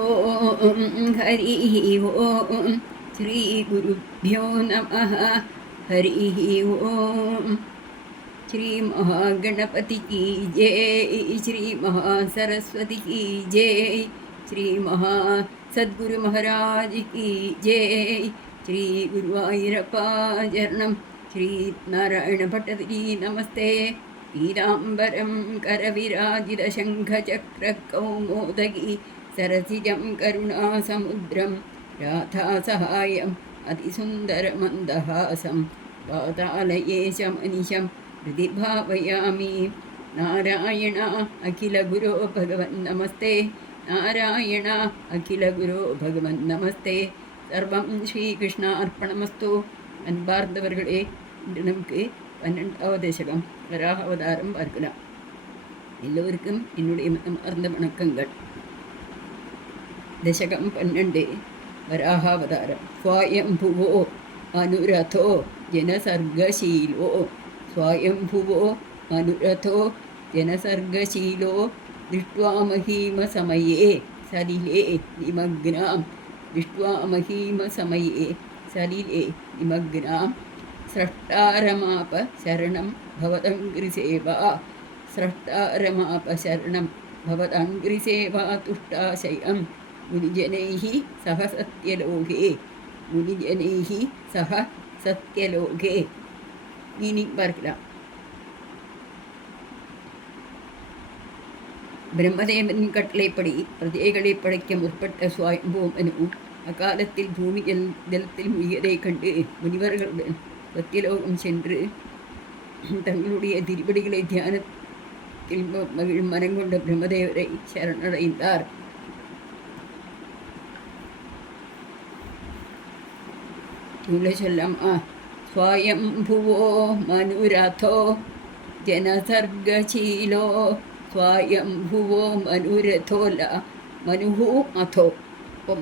ॐ हरिः ॐ श्रीगुरुभ्यो नमः हरिः ॐ श्रीमहागणपति की जय श्री महासरस्वती की जय श्री सद्गुरु महाराज की जय श्री गुरुवायूरप्पा शरणं श्री नारायण भट्टजी नमस्ते पीताम्बरं करविराजितशङ्खचक्रकौमोदगी सरसिजं करुणासमुद्रं राधासहायम् अतिसुन्दरमन्दहासं पातालयेशमनिशं हृदि भावयामि नारायण अखिलगुरो भगवन्नमस्ते नारायण अखिलगुरो भगवन्नमस्ते सर्वं ஸ்ரீகிருஷ்ணார்ப்பணமஸ்து. அன்பார்ந்தவர்களே, இன்று நமக்கு 12வது தசகம் வராக அவதாரம் பார்க்கலாம். எல்லோருக்கும் என்னுடைய மனமார்ந்த வணக்கங்கள். दशकं 12 वराहावतारं स्वायंभुवो अनुरथो जनसर्गशीलो स्वायंभुवो अनुरथो जनसर्गशीलो दृष्ट्वा महीमसमये सलिले निमग्नां दृष्ट्वा महीमसमये सलिले निमग्नां स्रष्टारमाप शरणं भवदङ्घ्रिसेवा स्रष्टारमाप शरणं भवदङ्घ्रिसेवा तुष्टाशयं मुनिजनैः सह सत्यलोके मुनिजनैः सह सत्यलोके. மீனிங் பார்க்கலாம். பிரம்மதேவனின் கட்டளைப்படி பிரஜைகளை படைக்க முற்பட்ட சுவாயம்பூ மனு அக்காலத்தில் பூமி ஜலத்தில் மூழ்கியதைக் கண்டு முனிவர்களுடன் சத்தியலோகம் சென்று தங்களுடைய திருப்படிகளை தியானத்தில் மகிழும் மனங்கொண்ட பிரம்மதேவரை சரணடைந்தார். சொல்லலாம். स्वायंभुवो मनुरथो जनसर्गशीलो स्वायंभुवो मनुरथोला मनुः अथो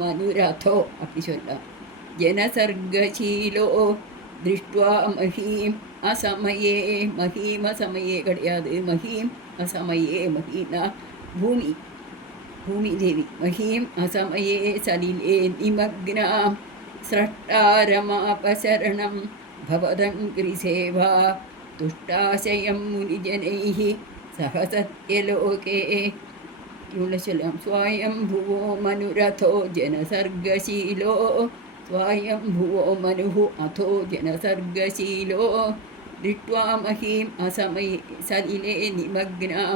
मनुरथो अपि சொல்லலாம். जनसर्गशीलो दृष्ट्वा महीम् असमये महीम समये கிடையாது, மஹீம் அசமயே. மஹீனா பூமி, பூமி தேவி. மஹீம் அசமயே சலிலே நிமக்னாம் स्रष्टारमापशरणं भवदङ्घ्रिसेवा तुष्टाशयं मुनिजनैः सह सत्यलोके. स्वायंभुवो मनुरथो जनसर्गशीलो स्वायंभुवो मनुः अथो जनसर्गशीलो दृष्ट्वा महीम् असमये सलिले निमग्नां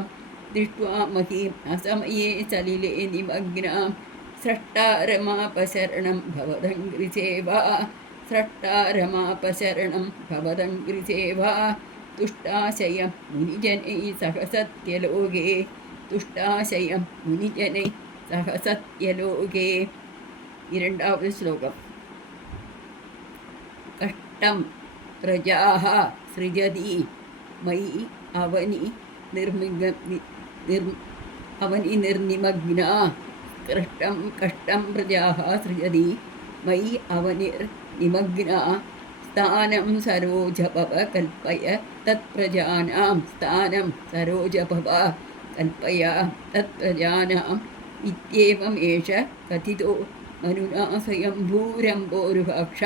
दृष्ट्वा महीम् असमये सलिले निमग्नां स्रष्टारमापशरणं भवदङ्घ्रिसेवा स्रष्टारमापशरणं भवदङ्घ्रिसेवा तुष्टाशयं मुनिजनैः सह सत्यलोके तुष्टाशयं मुनिजनैः सह सत्यलोके. இரண்டாவது ஸ்லோகம். कष्टं प्रजाः सृजति मयि अवनि निर्निमग्ना कष्टं प्रजाः सृजति मयि अवनिर्निमग्ना स्थानं सरोजभव कल्पय तत्प्रजानां स्थानं सरोजभव कल्पय तत्प्रजानाम् इत्येवमेष कथितो मनुना स्वयंभूरम्भोरुहाक्ष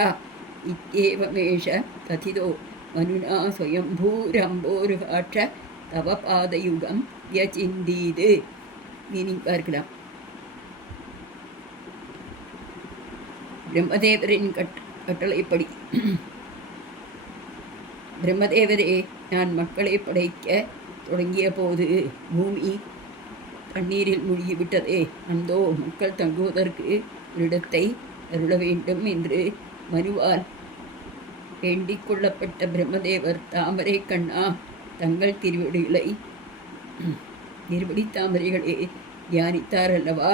इत्येवमेष कथितो मनुना स्वयंभूरम्भोरुहाक्ष तव पादयुगं व्यचिन्दीत्. மீனிங் பார்க்கலாம். பிரம்மதேவரின் கட்டளைப்படி பிரம்மதேவரே, நான் மக்களை படைக்க தொடங்கிய போது பூமி தண்ணீரில் மூழ்கிவிட்டதே. அந்தோ மக்கள் தங்குவதற்கு ஒரு இடத்தை அருள வேண்டும் என்று மனுவால் வேண்டிக் கொள்ளப்பட்ட பிரம்மதேவர் தாமரை கண்ணா தங்கள் திருவடி தாமரைகளை தியானித்தார் அல்லவா.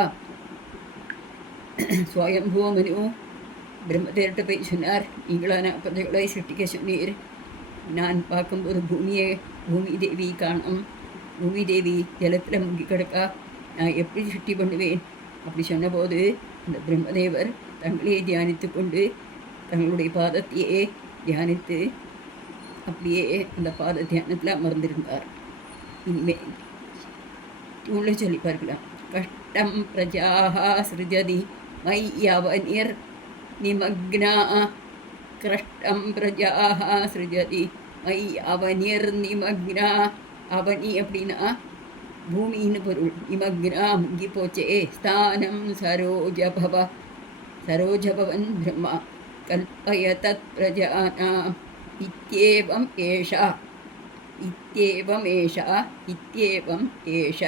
சுவயம்பூ மனு பிரம்மதேவர்கிட்ட போய் சொன்னார், நீங்களான பிரஜைகளை சிருஷ்டிக்க சொன்னீர். நான் பார்க்கும்போது பூமி தேவி காணும். பூமி தேவி ஜலத்தில் முங்கி கிடக்கா, நான் எப்படி சிருஷ்டி பண்ணுவேன்? அப்படி சொன்னபோது அந்த பிரம்மதேவர் தங்களையே தியானித்து கொண்டு தங்களுடைய பாதத்தையே தியானித்து அப்படியே அந்த பாத தியானத்தில் அமர்ந்திருந்தார். இனிமேல் உள்ள சொல்லி பார்க்கலாம். கஷ்டம் பிரஜாः சிருஜதி மய்யவனிர் நிமக்னா கிருஷ்டம் பிரஜாः சிருஜதி மய்யவனிர் நிமக்னா. அவனி அப்படின்னா பூமின்னு பொருள். நிமக்னா முங்கி போச்சே. ஸ்தானம் சரோஜபவ சரோஜபவன் பிரம்மா கல்பயதத் பிரஜானாம் இத்யேவம் ஏஷா இத்யேவம் ஏஷா இத்யேவம் ஏஷ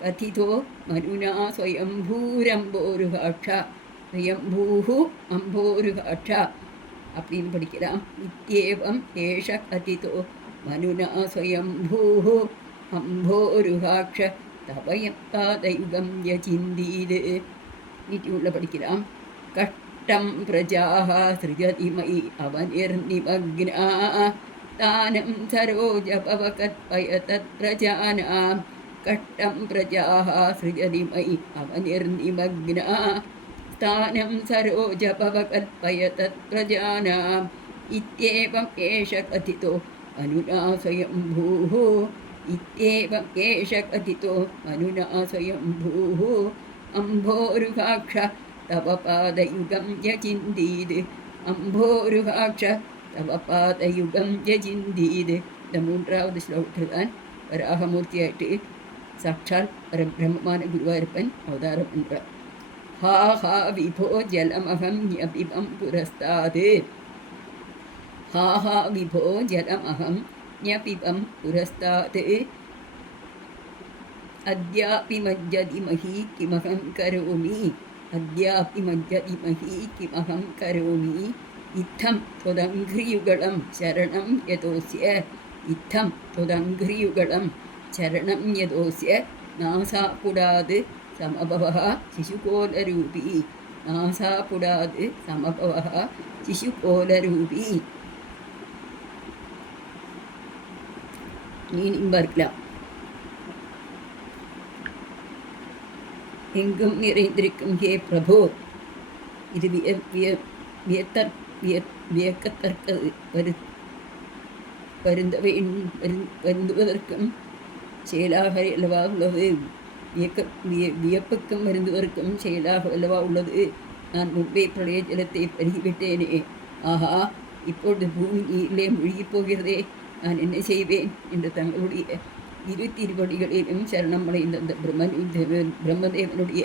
கதிதோ மருணா ஸ்வயம்பூரம்போருகாட்சா ஸ்வயம்பூஹு அம்போருகாட்சா அப்படின்னு படிக்கலாம். இத்யேவம் ஏஷ கதிதோ மனுனா ஸ்வயம்பூஹு அம்போருகாட்ச தவயம் பாதயுகம் யசிந்தீது. நீட்டி உள்ள படிக்கலாம். கஷ்டம் பிரஜாः சிருஜதி மயி அவனிர்நிமக்னா தானம் சரோஜபவகத்பயதத் பிரஜானாம் கஷ்டம் பிரஜாः சிருஜதி மயி அவனிர்நிமக்னா ஸ்தானம் சரோஜபவகத்பயதத் பிரஜானாம் இத்யேவம் ஏஷ கதிதோ மனுனா ஸ்வயம்பூः இத்யேவம் ஏஷ கதிதோ மனுனா ஸ்வயம்பூः அம்போருகாட்ச தவ பாதயுகம் யசிந்தீது. அம்போருகாட்ச தவ பாதயுகம் யசிந்தீது. இந்த மூன்றாவது ஸ்லோகத்தில் தான் வராகமூர்த்தியாயிட்டு சாட்சால் பிரம்மமான குருவாயிருப்பன் அவதாரம் என்றார். ஹா ஹா விபோ ஜலமகம் ஞபிபம் புரஸ்தாது. ஹா ஹா விபோ ஜலமகம் ஞபிபம் புரஸ்தாது. அத்யாபி மஜ்ஜதி மஹி கிமகம் கரோமி. அத்யாபி மஜ்ஜதி மஹி கிமகம் கரோமி. இத்தம் தொதங்கிரியுகளம் சரணம் யதோஸ்ய. இத்தம் தொதங்கிரியுகளம் சரணம் யதோஸ்ய நாசா புடாது சமபவः சிசுகோலரூபி. நாசா புடாது சமபவः சிசுகோலரூபி. மீனிங் பார்க்கலாம். எங்கும் நிறைந்திருக்கும் ஹே பிரபு, இது வியக்கத்தக்கது. வருந்துவதற்கும் செயலாக அல்லவா உள்ளது. வியப்புக்கும் வருந்துவதற்கும் செயலாக அல்லவா உள்ளது. நான் முன்பே பிரளய ஜலத்தை பருகிவிட்டேனே. ஆஹா, இப்பொழுது பூமி நீரிலே முழுகிப் போகிறதே, நான் என்ன செய்வேன் என்று தங்களுடைய இரு திருவடிகளிலும் சரணம் அடைந்த அந்த பிரம்மதேவனுடைய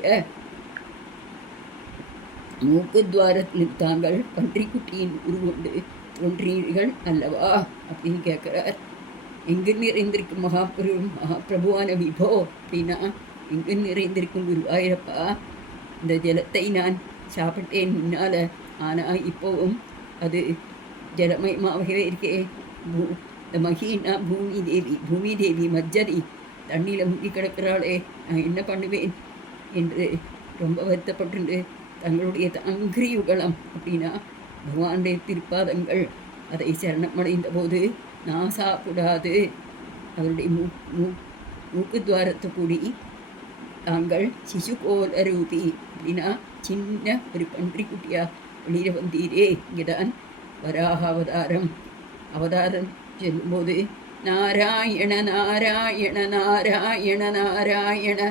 மூக்குத்வாரத்தில் தாங்கள் பன்றிக்குட்டியின் உருவொண்டு தோன்றீர்கள் அல்லவா அப்படின்னு கேட்குறார். எங்கு நிறைந்திருக்கும் மகாபிரபுவான விபோ அப்படின்னா எங்கு நிறைந்திருக்கும் குருவாயிரப்பா, இந்த ஜலத்தை நான் சாப்பிட்டேன் முன்னால், ஆனால் இப்போவும் அது ஜலமயமாகவே இருக்கே. இந்த மகினா பூமி தேவி மஜ்ஜதி தண்ணியில் முங்கி கிடக்கிறாளே, நான் என்ன பண்ணுவேன் என்று ரொம்ப வருத்தப்பட்டு தங்களுடைய அங்கிரியுகளம் அப்படின்னா பகவானுடைய திருப்பாதங்கள் அதை சரணமடைந்த போது நாசா புடாது அவருடைய மூக்குத்வாரத்தை கூடி தாங்கள் சிசுகோல ரூபி அப்படின்னா சின்ன ஒரு பன்றிக்குட்டியா வெளியில் வந்தீரே. இங்கேதான் வராக அவதாரம் சொல்லும்போது நாராயண நாராயண நாராயண நாராயண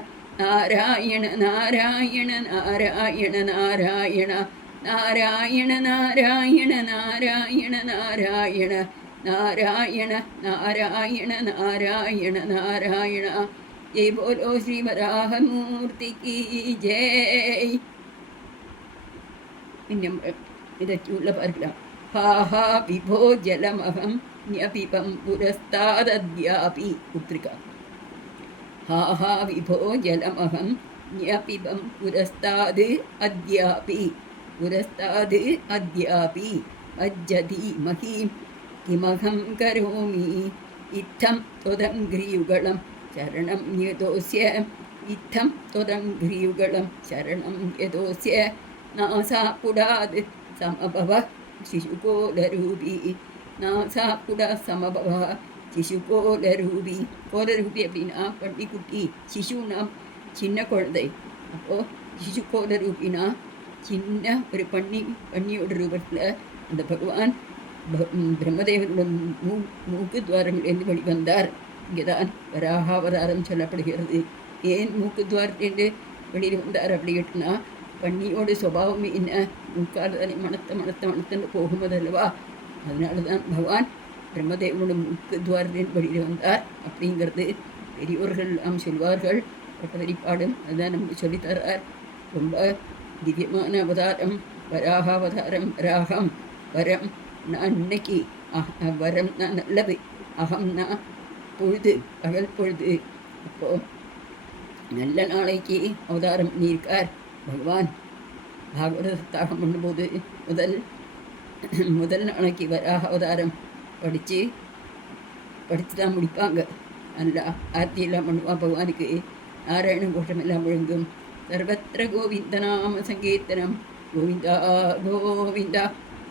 நாராயண நாராயண நாராயண நாராயண நாராயண நாராயண நாராயண நாராயண நாராயண நாராயண நாராயண நாராயண. ஜெய் போலோ ஸ்ரீ வராகமூர்த்தி கி ஜெய். இன்னும் இதற்குள்ள பார்க்கலாம். ஹாஹா விபோ ஜலமகம் ஞபிபம் புரஸ்தாதத்யாபி. உத்ரிகா. ஹாஹா விபோ ஜலமகம் ஞபிபம் புரஸ்தாது அத்யாபி. புரஸ்தாது அத்யாபி மஜ்ஜதி மஹீம் கிமகம் கரோமி. இத்தம் தொதங்கிரியுகளம் சரணம் யதோஸ்ய. இத்தம் தொதங்கிரியுகளம் சரணம் யதோஸ்ய நாசா புடாது சமபவ சிசுகோலரூபி. நாசா புடா சமபவ சிசுகோலரூபி. கோலரூபி அப்படின்னா பண்டிக்குட்டி, சிசுனா சின்ன குழந்தை. அப்போது சிசுகோலரூபினா சின்ன ஒரு பன்னியோட ரூபத்தில் அந்த பகவான் பிரம்மதேவனோட மூக்கு துவாரங்களிலிருந்து வெளிவந்தார். இங்கே தான் வராகாவதாரம் சொல்லப்படுகிறது. ஏன் மூக்கு துவாரத்திலிருந்து வெளியில் வந்தார். அப்படி கேட்டுனா பன்னியோட சுபாவம் என்ன, முக்கால் தானே மணத்துன்னு போகும்போதல்லவா. அதனால தான் பகவான் பிரம்மதேவனோட முக்கு துவாரத்தின் வெளியில் வந்தார் அப்படிங்கிறது பெரியோர்கள் எல்லாம் சொல்வார்கள். வெளிப்பாடும் அதுதான் நமக்கு சொல்லித்தரார். ரொம்ப திவ்யமான அவதாரம், வராக அவதாரம். வராகம் வரம் நான் இன்னைக்கு, வரம்னா நல்லது, அகம்னா பொழுது, பகல் பொழுது. அப்போது நல்ல நாளைக்கு அவதாரம் பண்ணியிருக்கார் பகவான். பாகவத சப்தாகம் பண்ணும்போது முதல் நாளைக்கு வராக அவதாரம் படித்து தான் முடிப்பாங்க. நல்லா ஆர்த்தியெல்லாம் பண்ணுவான் பகவானுக்கு. நாராயணன் கோஷமெல்லாம் முழங்கும். சர்வத்திர கோவிந்த நாம சங்கீர்த்தனம், கோவிந்தா கோவிந்தா.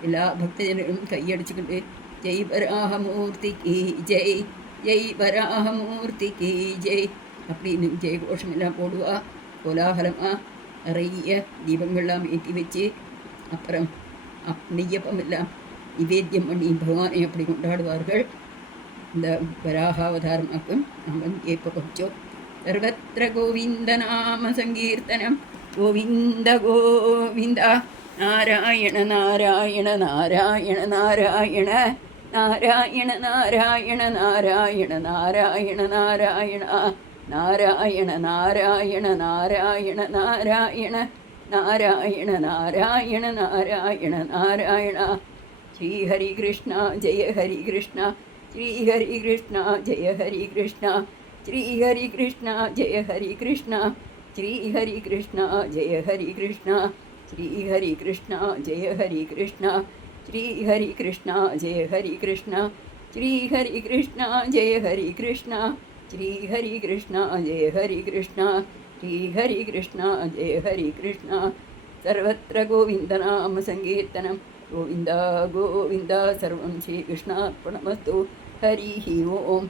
எல்லா பக்தஜனும் கையடிச்சுக்கிட்டு ஜெய் வராகமூர்த்திக்கு ஜெய், ஜெய் வராகமூர்த்திக்கு ஜெய் அப்படின்னு ஜெயகோஷம் எல்லாம் போடுவா. கோலாகலமாக நிறைய தீபங்கள்லாம் ஏற்றி வச்சு அப்புறம் நெய்யப்பம் எல்லாம் நிவேத்தியம் பண்ணி பகவானை அப்படி கொண்டாடுவார்கள். இந்த வராகாவதாரமாக்கும் நாம் ஏற்ப பச்சோம். சர்வத்திர கோவிந்த நாம சங்கீர்த்தனம், கோவிந்த கோவிந்தா. நாராயண நாராயண நாராயண நாராயண நாராயண நாராயண நாராயண நாராயண நாராயண நாராயண நாராயண நாராயண நாராயண நாராயண நாராயண நாராயண நாராயண. ஸ்ரீ ஹரி கிருஷ்ணா ஜெய ஹரி கிருஷ்ணா, ஸ்ரீ ஹரி கிருஷ்ணா ஜெய ஹரி கிருஷ்ணா, ஸ்ரீ ஹரி கிருஷ்ணா ஜெய ஹரி கிருஷ்ணா, ஸ்ரீ ஹரி கிருஷ்ணா ஜெய ஹரி கிருஷ்ணா, ஸ்ரீ ஹரி கிருஷ்ணா ஜெய ஹரி கிருஷ்ணா, ஸ்ரீ ஹரி கிருஷ்ணா ஜெய ஹரி கிருஷ்ணா, ஸ்ரீ ஹரி கிருஷ்ணா ஜெய ஹரி கிருஷ்ணா, ஸ்ரீ ஹரி கிருஷ்ணா ஜெய ஹரி கிருஷ்ணா, ஸ்ரீ ஹரி கிருஷ்ணா ஜெய ஹரி கிருஷ்ணா. சர்வத்திர கோவிந்த நாம சங்கீர்த்தனம், கோவிந்தா கோவிந்தா. சர்வம் ஸ்ரீகிருஷ்ணார்ப்பணமஸ்து. ஹரி ஓம்.